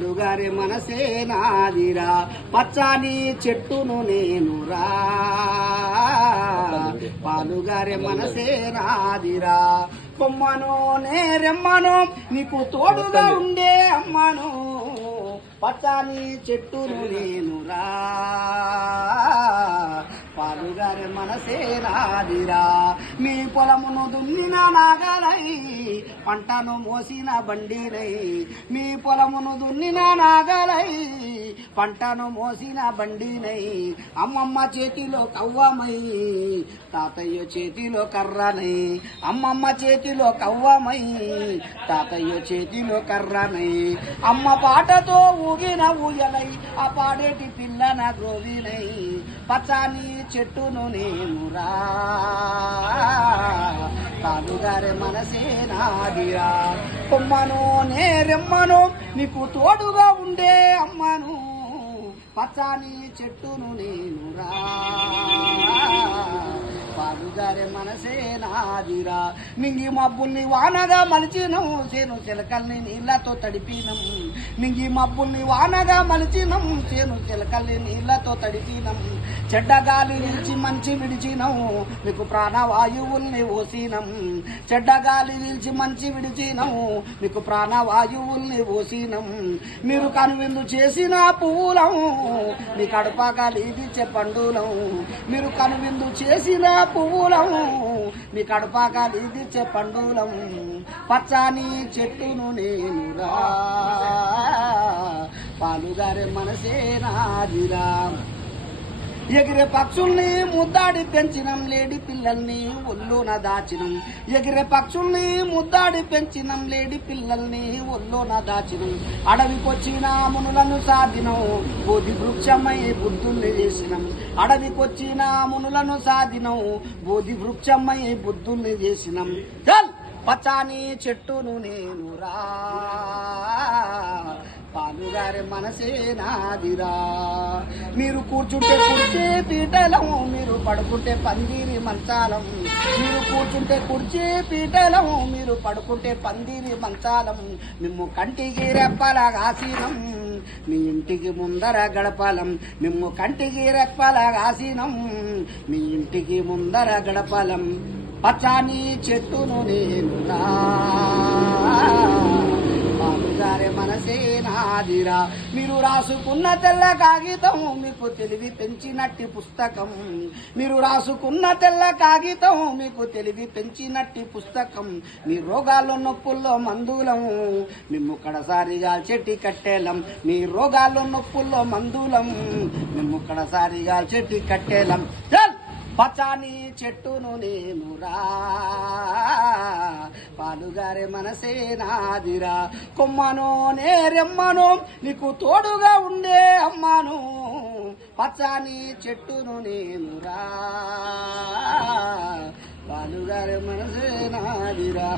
పాలుగారే మనసే నాదిరా పచ్చాని చెట్టును నేనురా పాలుగారే మనసే నాదిరా కొమ్మను నేరెమ్మను నీకు తోడుగా ఉండే అమ్మను పచ్చాని చెట్టును నేనురా పాలుగారే మనసే నాదిరా మీ పొలమును దున్నిన నాగలై పంటను మోసిన బండినై మీ పొలమును దున్నిన నాగలై పంటను మోసిన బండినై అమ్మమ్మ చేతిలో కవ్వమై తాతయ్య చేతిలో కర్రనై అమ్మమ్మ చేతిలో కవ్వమై తాతయ్య చేతిలో కర్రనై అమ్మ పాటతో ఊగిన ఊయలై ఆ పాడేటి పిల్లన గ్రోవినై పచ్చాని చెట్టును నేనురా పాలుగారే మనసే నాదిరా కొమ్మను నేరెమ్మను నీకు తోడుగా ఉండే అమ్మను పచ్చాని చెట్టును నేనురా పాలుగారే మనసే నాదిరా మింగి మబ్బుల్ని వానగా మలిచినం చేను చిలకల్ని నీళ్లతో తడిపినం మింగి మబ్బుల్ని వానగా మలిచినం చేను చిలకల్ని నీళ్లతో తడిపినం చెడ్డగాలి నిలిచి మంచి విడిచినం మీకు ప్రాణవాయువుల్ని ఓసినం చెడ్డగాలి నిలిచి మంచి విడిచినం మీకు ప్రాణవాయువుల్ని ఓసినం మీరు కనువిందు చేసిన పువ్వులం మీ కడపగాలి ఇదిచ్చే పండులం మీరు కనువిందు చేసిన పువ్వులం మీ కడపగాలి ఇదిచ్చే పండులం పచ్చాని చెట్టును నేనురా పాలుగారే మనసే నాదిరా ఎగిరే పక్షుల్ని ముద్దాడి పెంచినం లేడి పిల్లల్ని ఒళ్ళోన దాచినం ఎగిరే పక్షుల్ని ముద్దాడి పెంచినం లేడి పిల్లల్ని ఒళ్ళోన దాచినం అడవికొచ్చిన మునులను సాధినం బోధి వృక్షమై బుద్ధుల్ని చేసినం అడవికొచ్చిన మునులను సాధినం బోధి వృక్షమై బుద్ధుల్ని చేసినం చల్ పచ్చాని చెట్టును నేనురా పాలుగారే మనసే నాదిరా మీరు కూర్చుంటే కుర్చీ పీటలం మీరు పడుకుంటే పందిరి మంచాలం మీరు కూర్చుంటే కుర్చీ పీటలం మీరు పడుకుంటే పందిరి మంచాలం మిమ్ము కంటికి రెప్పలాగాసినం మీ ఇంటికి ముందర గడపలం మిమ్ము కంటికి రెప్పలాగాసినం మీ ఇంటికి ముందర గడపలం పచ్చాని చెట్టును నేనురా పాలుగారే మనసే నాదిరా మీరు రాసుకున్న తెల్ల కాగితం మీకు తెలివి పెంచినట్టి పుస్తకం మీరు రాసుకున్న తెల్ల కాగితం మీకు తెలివి పెంచినట్టి పుస్తకం మీ రోగాల్లో నొప్పుల్లో మందులం మిమ్ము కడసారిగా చెట్టి కట్టేలం మీ రోగాల్లో నొప్పుల్లో మందులం మిమ్ము కడసారిగా చెట్టి కట్టేలం చల్ పచ్చాని చెట్టును నేనురా పాలుగారే మనసే నాదిరా కొమ్మను నేరెమ్మను నీకు తోడుగా ఉండే అమ్మను పచ్చాని చెట్టును నేనురా పాలుగారే మనసే నాదిరా